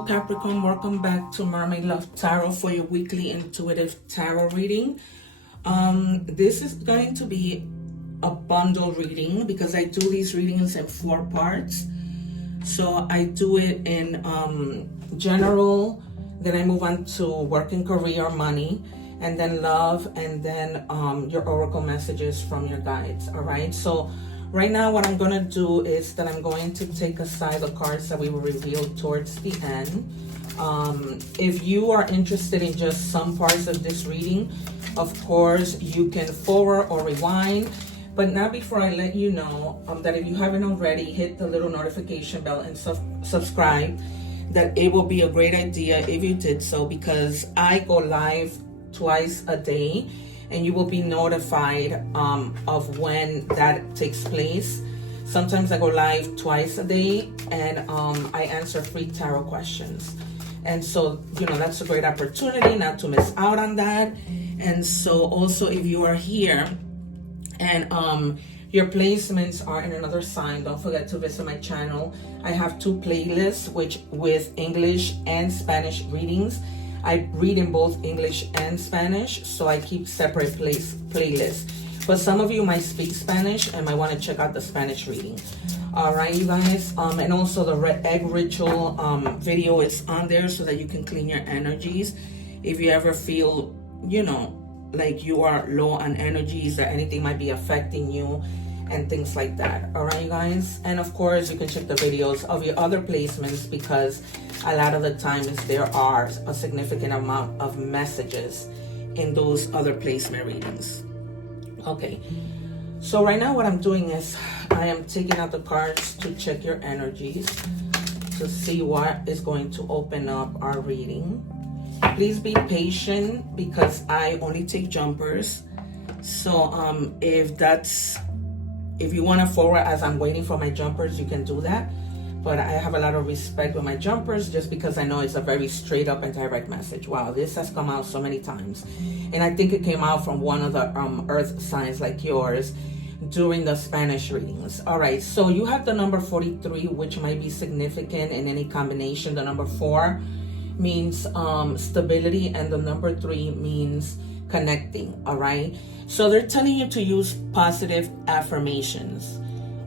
Hello Capricorn, welcome back to Mermaid Love Tarot for your weekly intuitive tarot reading. This is going to be a bundle reading because I do these readings in 4 parts. So I do it in general, then I move on to work and career, money, and then love, and then your oracle messages from your guides. All right, so right now what I'm going to do is that I'm going to take aside the cards that we will reveal towards the end. If you are interested in just some parts of this reading, of course you can forward or rewind. But now, before I let you know that if you haven't already, hit the little notification bell and subscribe. That it will be a great idea if you did so, because I go live twice a day and you will be notified of when that takes place. Sometimes I go live twice a day, and I answer free tarot questions. And so, you know, that's a great opportunity not to miss out on that. And so also, if you are here and your placements are in another sign, don't forget to visit my channel. I have 2 playlists with English and Spanish readings. I read in both English and Spanish, so I keep separate playlists. But some of you might speak Spanish and might want to check out the Spanish reading. All right, you guys. And also the red egg ritual video is on there so that you can clean your energies. If you ever feel, you know, like you are low on energies or anything might be affecting you and things like that. All right, you guys. And of course, you can check the videos of your other placements, because a lot of the times there are a significant amount of messages in those other placement readings. Okay, so right now what I'm doing is I am taking out the cards to check your energies to see what is going to open up our reading. Please be patient because I only take jumpers. So if you want to forward as I'm waiting for my jumpers, you can do that. But I have a lot of respect with my jumpers just because I know it's a very straight up and direct message. Wow, this has come out so many times. And I think it came out from one of the earth signs like yours during the Spanish readings. All right, so you have the number 43, which might be significant in any combination. The number 4 means stability, and the number 3 means connecting. All right, so they're telling you to use positive affirmations.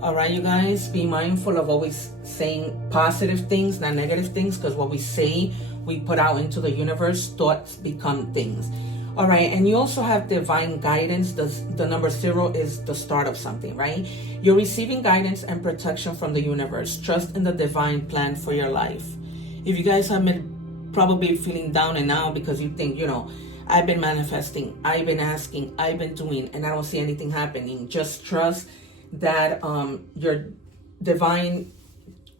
All right, you guys, be mindful of always saying positive things, not negative things, because what we say, we put out into the universe. Thoughts become things. All right, and you also have divine guidance. The number 0 is the start of something, right? You're receiving guidance and protection from the universe. Trust in the divine plan for your life. If you guys have been probably feeling down and out because you think, you know, I've been manifesting, I've been asking, I've been doing, and I don't see anything happening, just trust that your divine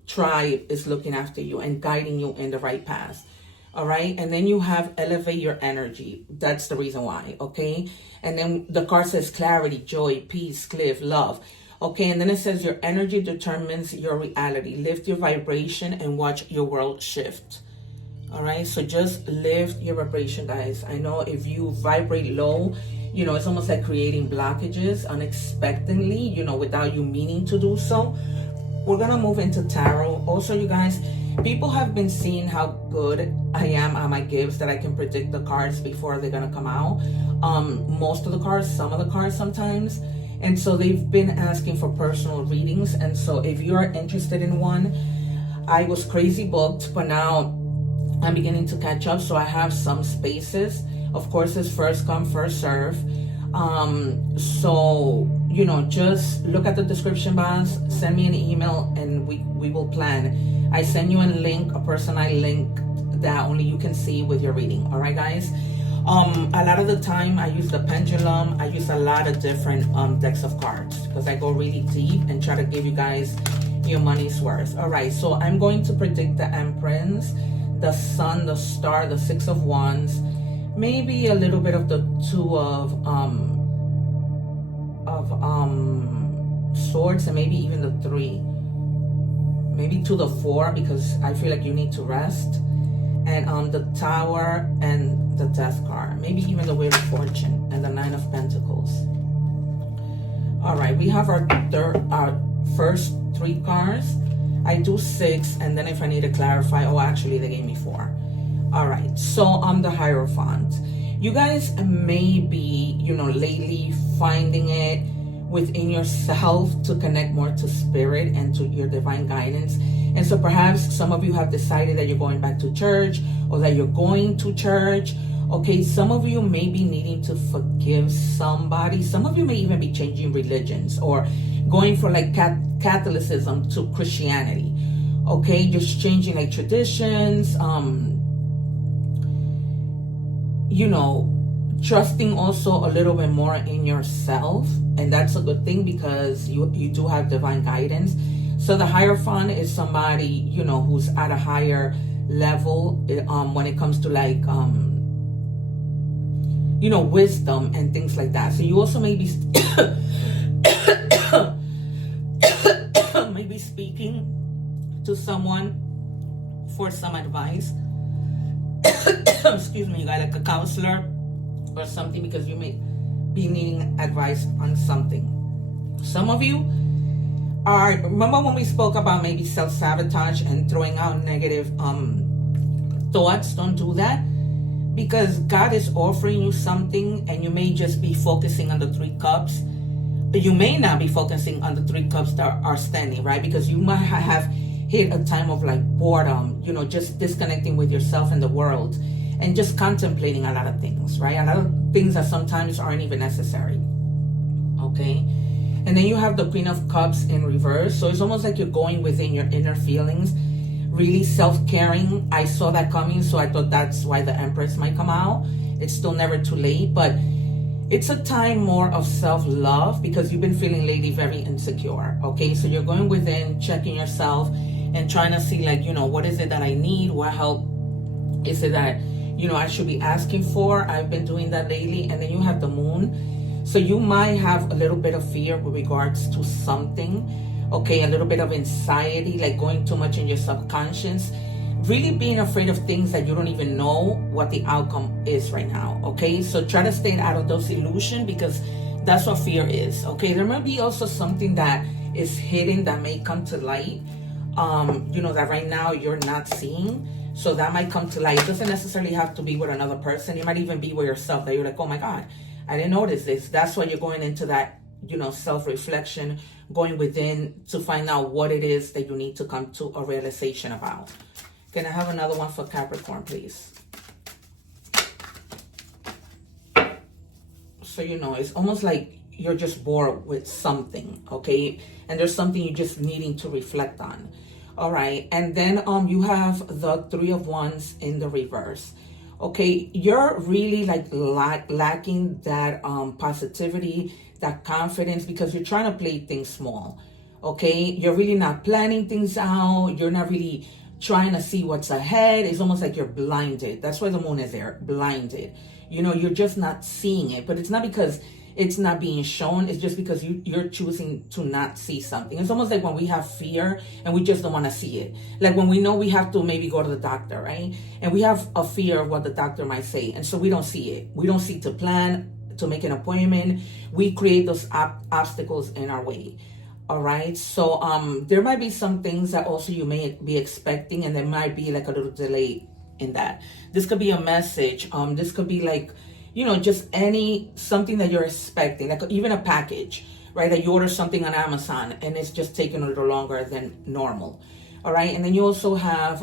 tribe is looking after you and guiding you in the right path. All right, and then you have elevate your energy. That's the reason why. Okay, and then the card says clarity, joy, peace, cliff, love. Okay, and then it says your energy determines your reality. Lift your vibration and watch your world shift. All right, so just lift your vibration, guys. I know if you vibrate low, you know, it's almost like creating blockages unexpectedly, you know, without you meaning to do so. We're going to move into tarot. Also, you guys, people have been seeing how good I am at my gifts, that I can predict the cards before they're going to come out. Most of the cards, some of the cards sometimes. And so they've been asking for personal readings. And so if you are interested in one, I was crazy booked, but now I'm beginning to catch up. So I have some spaces. Of course, it's first come, first serve. So, you know, just look at the description box, send me an email, and we will plan. I send you a link, a personalized link that only you can see with your reading. All right, guys. A lot of the time I use the pendulum. I use a lot of different decks of cards because I go really deep and try to give you guys your money's worth. All right, so I'm going to predict the Empress, the Sun, the Star, the 6 of Wands, maybe a little bit of the 2 of Swords, and maybe even the 3, maybe to the 4, because I feel like you need to rest, and the Tower and the Death card, maybe even the Wheel of Fortune and the 9 of Pentacles. All right, we have our first 3 cards. I do 6, and then if I need to clarify, oh, actually they gave me 4. All right, so I'm the Hierophant. You guys may be, lately finding it within yourself to connect more to spirit and to your divine guidance. And so perhaps some of you have decided that you're going back to church, or that you're going to church. Okay, some of you may be needing to forgive somebody. Some of you may even be changing religions, or going from like Catholicism to Christianity. Okay, just changing like traditions, trusting also a little bit more in yourself. And that's a good thing, because you do have divine guidance. So the Hierophant is somebody, who's at a higher level when it comes to like, wisdom and things like that. So you also may be maybe speaking to someone for some advice. Excuse me, you got like a counselor or something, because you may be needing advice on something. Some of you remember when we spoke about maybe self-sabotage and throwing out negative thoughts? Don't do that, because God is offering you something, and you may just be focusing on the 3 cups. But you may not be focusing on the 3 cups that are standing, right? Because you might have hit a time of like boredom, just disconnecting with yourself and the world, and just contemplating a lot of things, right? A lot of things that sometimes aren't even necessary. Okay. And then you have the Queen of Cups in reverse. So it's almost like you're going within your inner feelings, really self-caring. I saw that coming, so I thought that's why the Empress might come out. It's still never too late, but it's a time more of self-love, because you've been feeling lately very insecure. Okay, so you're going within, checking yourself, and trying to see like, what is it that I need? What help is it that, I should be asking for? I've been doing that lately. And then you have the Moon. So you might have a little bit of fear with regards to something. Okay, a little bit of anxiety, like going too much in your subconscious, really being afraid of things that you don't even know what the outcome is right now. Okay, so try to stay out of those illusions, because that's what fear is. Okay, there might be also something that is hidden that may come to light, that right now you're not seeing. So that might come to light. It doesn't necessarily have to be with another person. It might even be with yourself, that you're like, oh my God, I didn't notice this. That's why you're going into that, self-reflection, going within to find out what it is that you need to come to a realization about. Can I have another one for Capricorn, please? So, it's almost like you're just bored with something, okay? And there's something you're just needing to reflect on. All right, and then you have the 3 of Wands in the reverse. Okay, you're really like lacking that positivity, that confidence, because you're trying to play things small. Okay, you're really not planning things out. You're not really trying to see what's ahead. It's almost like you're blinded. That's why the Moon is there, blinded. You're just not seeing it. But it's not because it's not being shown. It's just because you're choosing to not see something. It's almost like when we have fear and we just don't want to see it. Like when we know we have to maybe go to the doctor, right? And we have a fear of what the doctor might say. And so we don't see it. We don't seek to plan, to make an appointment. We create those obstacles in our way. All right. So there might be some things that also you may be expecting, and there might be like a little delay in that. This could be a message. This could be like, just something that you're expecting, like even a package, right? That you order something on Amazon and it's just taking a little longer than normal. All right. And then you also have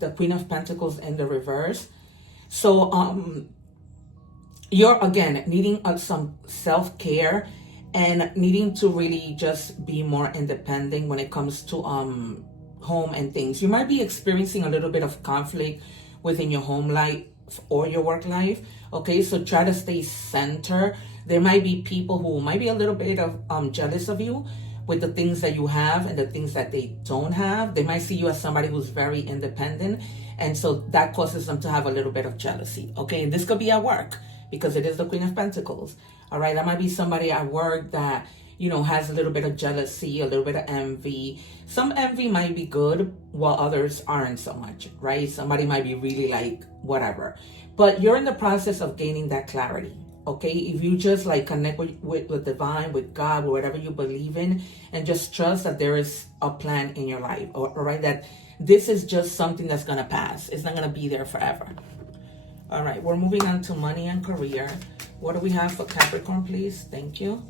the Queen of Pentacles in the reverse. So you're again needing some self-care and needing to really just be more independent when it comes to home and things. You might be experiencing a little bit of conflict within your home life or your work life. Okay, so try to stay centered. There might be people who might be a little bit of jealous of you with the things that you have and the things that they don't have. They might see you as somebody who's very independent, and so that causes them to have a little bit of jealousy. Okay, and this could be at work because it is the Queen of Pentacles. All right, that might be somebody at work that has a little bit of jealousy, a little bit of envy. Some envy might be good while others aren't so much, right? Somebody might be really like whatever, but you're in the process of gaining that clarity. Okay, if you just like connect with the divine, with God, with whatever you believe in, and just trust that there is a plan in your life, all right, that this is just something that's gonna pass. It's not gonna be there forever. All right, we're moving on to money and career. What do we have for Capricorn, please? Thank you.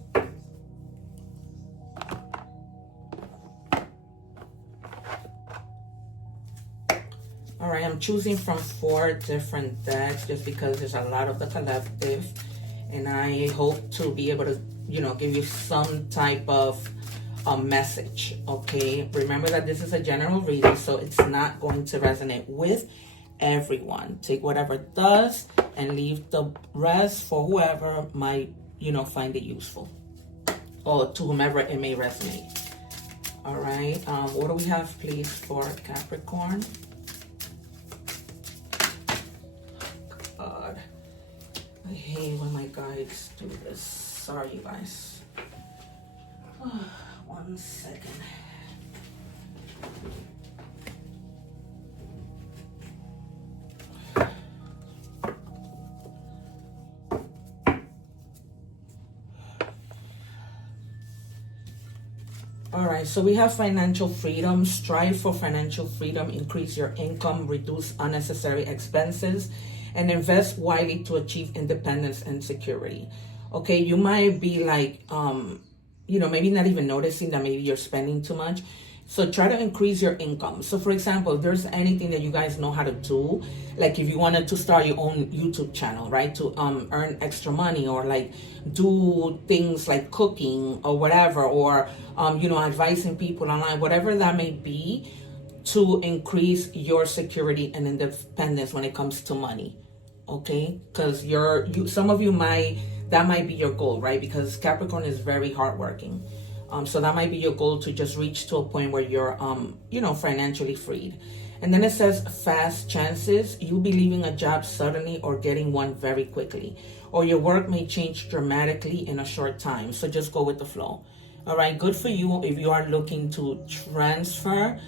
All right, I'm choosing from 4 different decks just because there's a lot of the collective, and I hope to be able to, you know, give you some type of a message, okay? Remember that this is a general reading, so it's not going to resonate with everyone. Take whatever it does and leave the rest for whoever might, you know, find it useful, or to whomever it may resonate. All right, what do we have, please, for Capricorn? God, I hate when my guides do this. Sorry, you guys. 1 second. All right, so we have financial freedom. Strive for financial freedom, increase your income, reduce unnecessary expenses, and invest wisely to achieve independence and security. Okay, you might be like, you know, maybe not even noticing that maybe you're spending too much. So try to increase your income. So for example, if there's anything that you guys know how to do, like if you wanted to start your own YouTube channel, right, to earn extra money, or like do things like cooking or whatever, or you know, advising people online, whatever that may be, to increase your security and independence when it comes to money. Okay, because some of you that might be your goal, right? Because Capricorn is very hardworking. So that might be your goal, to just reach to a point where you're, you know, financially freed. And then it says fast chances. You'll be leaving a job suddenly or getting one very quickly. Or your work may change dramatically in a short time. So just go with the flow. All right, good for you if you are looking to transfer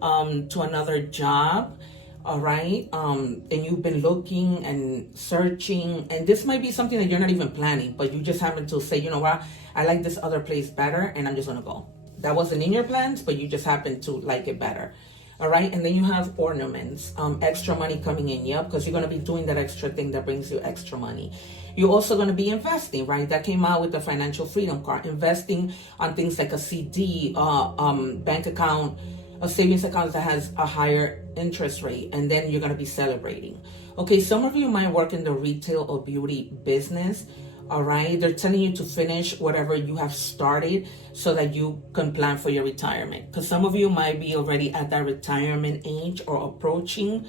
to another job. All right, and you've been looking and searching, and this might be something that you're not even planning, but you just happen to say, you know what, I like this other place better, and I'm just gonna go. That wasn't in your plans, but you just happen to like it better. All right, and then you have ornaments, extra money coming in, yep, because you're gonna be doing that extra thing that brings you extra money. You're also gonna be investing, right? That came out with the financial freedom card, investing on things like a CD, bank account, a savings account that has a higher interest rate, and then you're going to be celebrating. Okay, some of you might work in the retail or beauty business. All right, they're telling you to finish whatever you have started so that you can plan for your retirement, because some of you might be already at that retirement age or approaching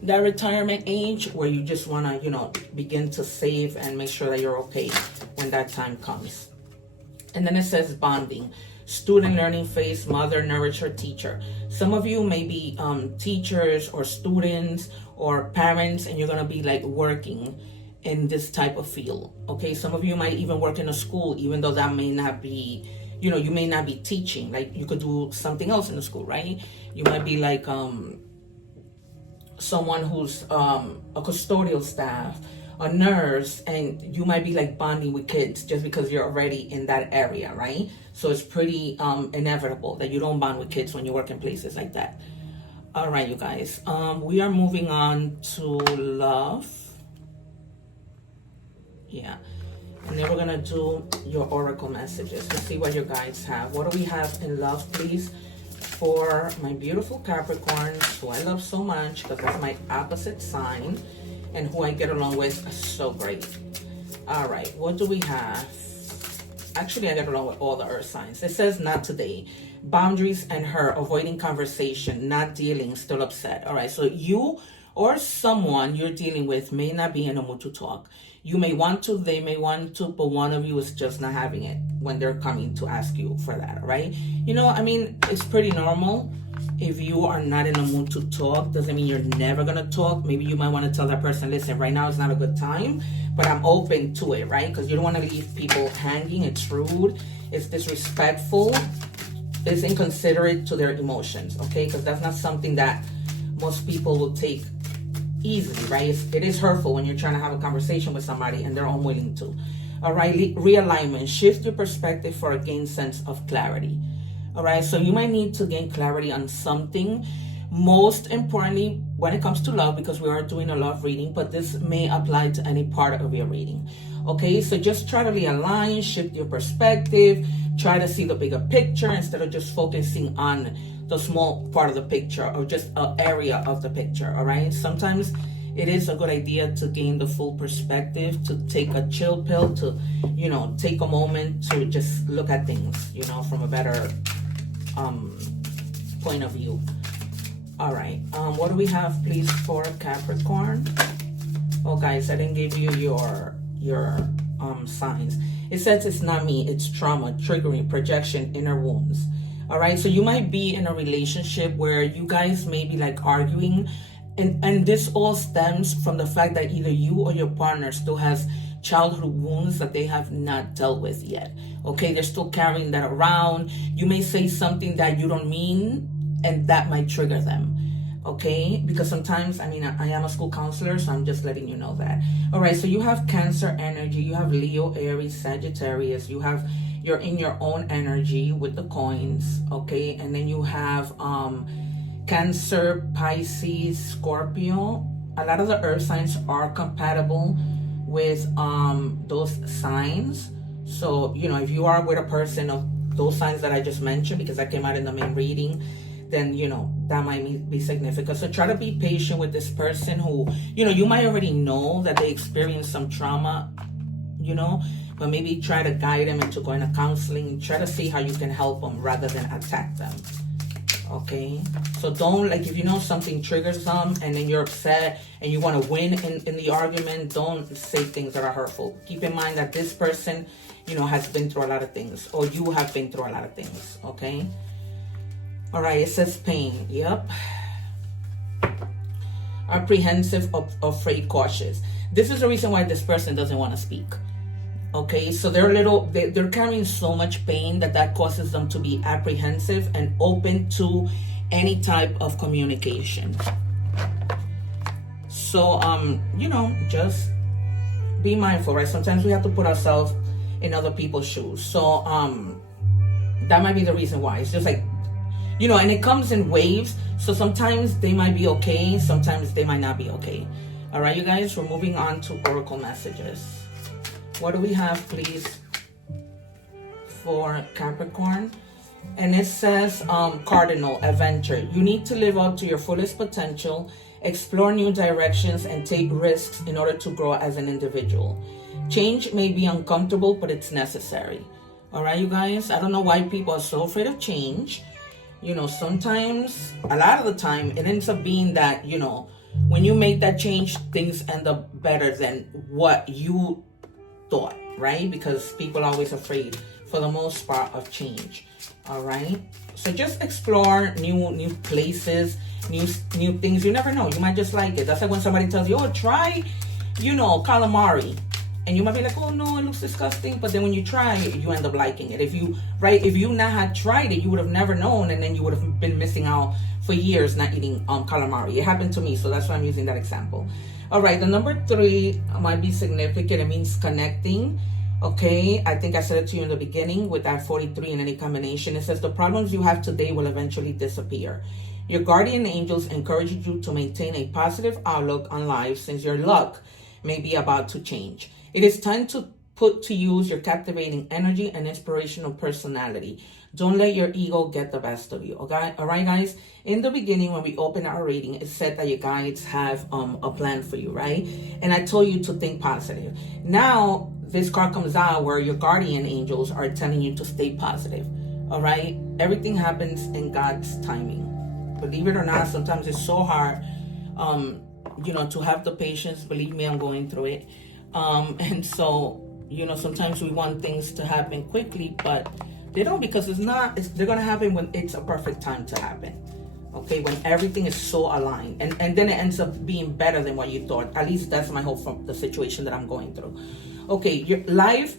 that retirement age where you just want to, you know, begin to save and make sure that you're okay when that time comes. And then it says bonding. Student learning phase, mother, nourisher, teacher. Some of you may be teachers or students or parents, and you're going to be like working in this type of field. Okay, some of you might even work in a school, even though that may not be, you know, you may not be teaching. Like you could do something else in the school, right? You might be like someone who's a custodial staff, a nurse, and you might be like bonding with kids just because you're already in that area, right? So it's pretty inevitable that you don't bond with kids when you work in places like that. All right, you guys, we are moving on to love. Yeah, and then we're gonna do your oracle messages to see what your guides have. What do we have in love, please, for my beautiful Capricorns, who I love so much because that's my opposite sign, and who I get along with so great. All right, what do we have? Actually, I get along with all the earth signs. It says not today. Boundaries and her, avoiding conversation, not dealing, still upset. All right, so you or someone you're dealing with may not be in a mood to talk. You may want to, they may want to, but one of you is just not having it when they're coming to ask you for that, all right? You know, I mean, it's pretty normal. If you are not in a mood to talk, doesn't mean you're never gonna talk. Maybe you might want to tell that person, listen, right now is not a good time, but I'm open to it, right? Because you don't want to leave people hanging. It's rude, it's disrespectful, it's inconsiderate to their emotions, okay? Because that's not something that most people will take easily, right? It is hurtful when you're trying to have a conversation with somebody and they're unwilling to. All right, realignment, shift your perspective for a gain sense of clarity. All right, so you might need to gain clarity on something. Most importantly, when it comes to love, because we are doing a love reading, but this may apply to any part of your reading. Okay, so just try to realign, shift your perspective, try to see the bigger picture instead of just focusing on the small part of the picture or just an area of the picture. All right, sometimes it is a good idea to gain the full perspective, to take a chill pill, to, take a moment to just look at things, from a better point of view. All right, what do we have, please, for Capricorn? Oh, guys, I didn't give you your signs. It says it's not me, it's trauma, triggering, projection, inner wounds. All right, so you might be in a relationship where you guys may be like arguing, and this all stems from the fact that either you or your partner still has childhood wounds that they have not dealt with yet. Okay, they're still carrying that around. You may say something that you don't mean, and that might trigger them. Okay, because sometimes, I am a school counselor, so I'm just letting you know that. All right, so you have Cancer energy, you have Leo, Aries, Sagittarius, you're in your own energy with the coins. Okay, and then you have Cancer, Pisces, Scorpio. A lot of the earth signs are compatible with those signs. So, if you are with a person of those signs that I just mentioned, because that came out in the main reading, then, that might be significant. So try to be patient with this person who, you might already know that they experienced some trauma, but maybe try to guide them into going to counseling. Try to see how you can help them rather than attack them. Okay, so don't, if something triggers them and then you're upset and you want to win in the argument, don't say things that are hurtful. Keep in mind that this person, has been through a lot of things, or you have been through a lot of things. Okay. All right, it says pain. Yep. Apprehensive, afraid, cautious. This is the reason why this person doesn't want to speak. Okay, so they're carrying so much pain that causes them to be apprehensive and open to any type of communication. So, just be mindful, right? Sometimes we have to put ourselves in other people's shoes. So, that might be the reason why. It's just like, and it comes in waves. So sometimes they might be okay. Sometimes they might not be okay. All right, you guys, we're moving on to oracle messages. What do we have, please, for Capricorn? And it says, cardinal, adventure. You need to live up to your fullest potential, explore new directions, and take risks in order to grow as an individual. Change may be uncomfortable, but it's necessary. All right, you guys, I don't know why people are so afraid of change. Sometimes, a lot of the time, it ends up being that, when you make that change, things end up better than what you thought, right? Because people are always afraid, for the most part, of change. All right? So just explore new places, new things. You never know. You might just like it. That's like when somebody tells you, oh, try, calamari. And you might be like, oh no, it looks disgusting. But then when you try it, you end up liking it. If you not had tried it, you would have never known, and then you would have been missing out for years not eating calamari. It happened to me, so that's why I'm using that example. All right, the number 3 might be significant. It means connecting. Okay, I think I said it to you in the beginning with that 43 in any combination. It says the problems you have today will eventually disappear. Your guardian angels encourage you to maintain a positive outlook on life, since your luck may be about to change. It is time to put to use your captivating energy and inspirational personality. Don't let your ego get the best of you. Okay? All right, guys? In the beginning, when we opened our reading, it said that your guides have a plan for you, right? And I told you to think positive. Now, this card comes out where your guardian angels are telling you to stay positive. All right? Everything happens in God's timing. Believe it or not, sometimes it's so hard, to have the patience. Believe me, I'm going through it. And so, sometimes we want things to happen quickly, but they don't, because they're going to happen when it's a perfect time to happen. Okay, when everything is so aligned, and then it ends up being better than what you thought. At least that's my hope from the situation that I'm going through. Okay, live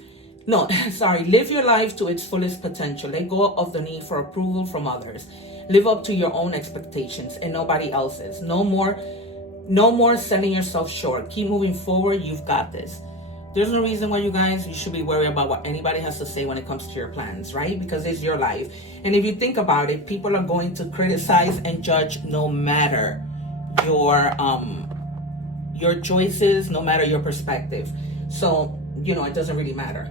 your life to its fullest potential. Let go of the need for approval from others. Live up to your own expectations and nobody else's. No more No more selling yourself short. Keep moving forward. You've got this. There's no reason why you guys, you should be worried about what anybody has to say when it comes to your plans, right? Because it's your life. And if you think about it, people are going to criticize and judge no matter your choices, no matter your perspective. So, you know, it doesn't really matter.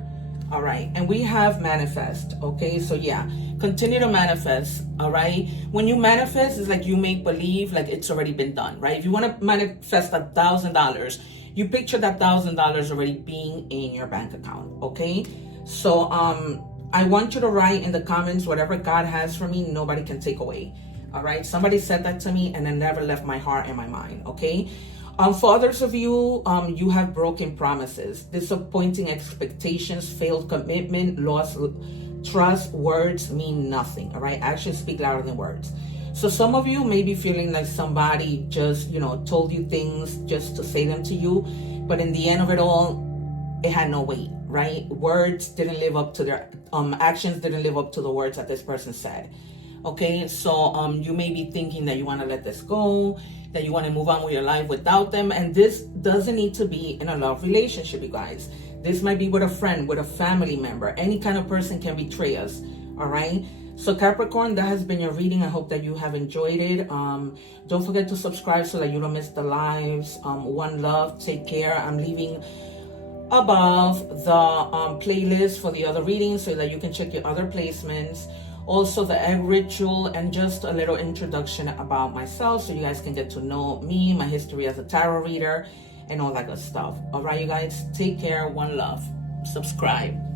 All right. And we have manifest. Okay. So yeah, continue to manifest. All right. When you manifest, it's like you make believe like it's already been done, right? If you want to manifest $1,000, you picture that $1,000 already being in your bank account. Okay. So, I want you to write in the comments, whatever God has for me, nobody can take away. All right. Somebody said that to me and it never left my heart and my mind. Okay. For others of you, you have broken promises, disappointing expectations, failed commitment, lost trust. Words mean nothing. All right. Actions speak louder than words. So some of you may be feeling like somebody just, you know, told you things just to say them to you. But in the end of it all, it had no weight, right? Words didn't live up to their, actions didn't live up to the words that this person said. Okay, so you may be thinking that you want to let this go, that you want to move on with your life without them. And this doesn't need to be in a love relationship, you guys. This might be with a friend, with a family member. Any kind of person can betray us, all right? So Capricorn, that has been your reading. I hope that you have enjoyed it. Don't forget to subscribe so that you don't miss the lives. One love, take care. I'm leaving above the playlist for the other readings so that you can check your other placements. Also the egg ritual and just a little introduction about myself so you guys can get to know me, my history as a tarot reader, and all that good stuff. All right, you guys, take care. One love. Subscribe.